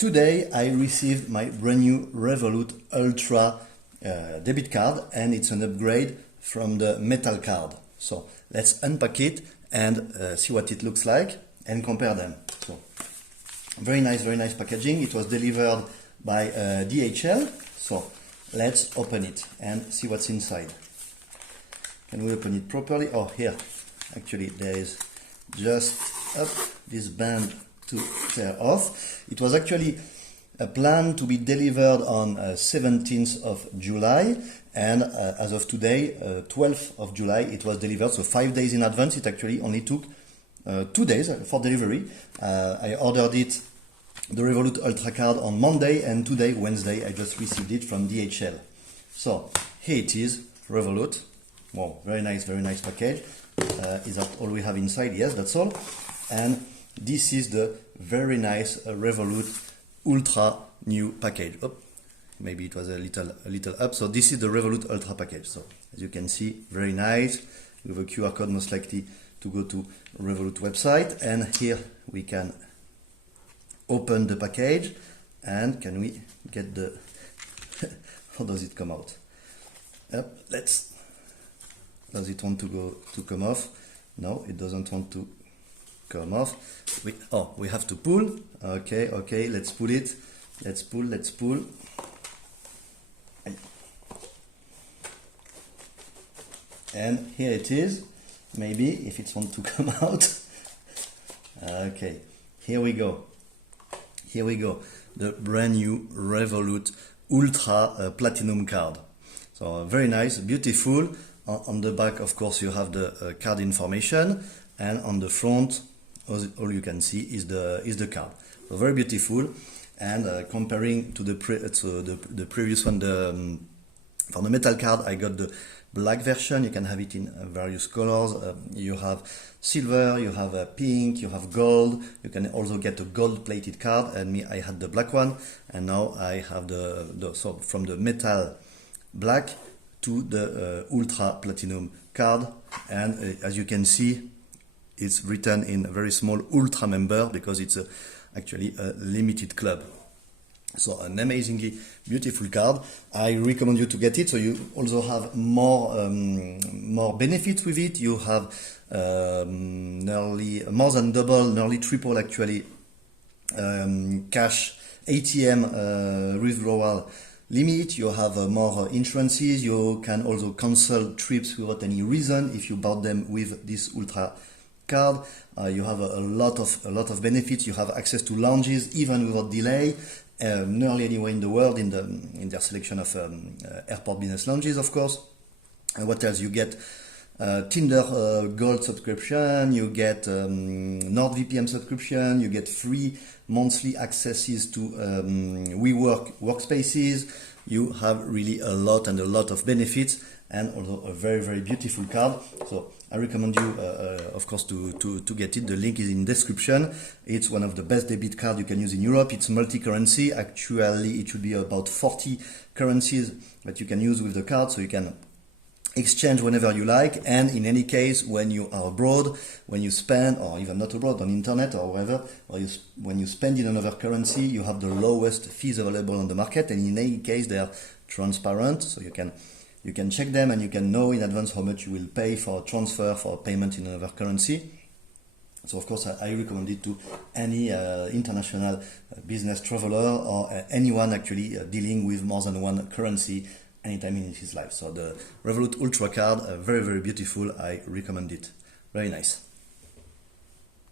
Today I received my brand new Revolut Ultra debit card, and it's an upgrade from the metal card. So let's unpack it and see what it looks like and compare them. So very nice packaging. It was delivered by DHL. So let's open it and see what's inside. Can we open it properly? Oh, here actually there is just this band to tear off. It was actually a plan to be delivered on 17th of July, and as of today, 12th of July, it was delivered. So 5 days in advance. It actually only took 2 days for delivery. I ordered it, the Revolut Ultra card, on Monday, and today, Wednesday, I just received it from DHL. So here it is, Revolut. Wow, very nice package. Is that all we have inside? Yes, that's all. And this is the very nice Revolut Ultra new package. Oh, maybe it was a little up. So this is the Revolut Ultra package. So as you can see, very nice. With a QR code, most likely to go to Revolut website. And here we can open the package. And can we get the how does it come out? Let's. Does it want to come off? No, it doesn't want to come off. We have to pull. Okay, let's pull it. Let's pull. And here it is. Maybe if it wants to come out. Okay, here we go. The brand new Revolut Ultra Platinum card. So very nice, beautiful. On the back, of course, you have the card information, and on the front, all you can see is the card. So very beautiful. And comparing to the previous one, for the metal card, I got the black version. You can have it in various colors. You have silver, you have pink, you have gold. You can also get a gold-plated card, and I had the black one, and now I have so from the metal black to the Ultra Platinum card. And as you can see, it's written in a very small Ultra member because it's actually a limited club. So an amazingly beautiful card. I recommend you to get it. So you also have more benefits with it. You have nearly more than double, nearly triple actually, cash ATM withdrawal limit. You have more insurances. You can also cancel trips without any reason if you bought them with this Ultra card. You have a lot of benefits. You have access to lounges even without delay, nearly anywhere in the world in their selection of airport business lounges, of course. And what else? You get Tinder Gold subscription, you get NordVPN subscription, you get free monthly accesses to WeWork workspaces. You have really a lot of benefits, and also a very beautiful card. So I recommend you, of course, to get it. The link is in description. It's one of the best debit cards you can use in Europe. It's multi-currency. Actually, it should be about 40 currencies that you can use with the card, so you can exchange whenever you like. And in any case, when you are abroad, when you spend, or even not abroad, on internet or wherever, when you spend in another currency, you have the lowest fees available on the market. And in any case, they are transparent, so you can check them, and you can know in advance how much you will pay for a transfer, for a payment in another currency. So of course, I recommend it to any international business traveler or anyone actually dealing with more than one currency anytime in his life. So the Revolut Ultra card, very beautiful. I recommend it. Very nice.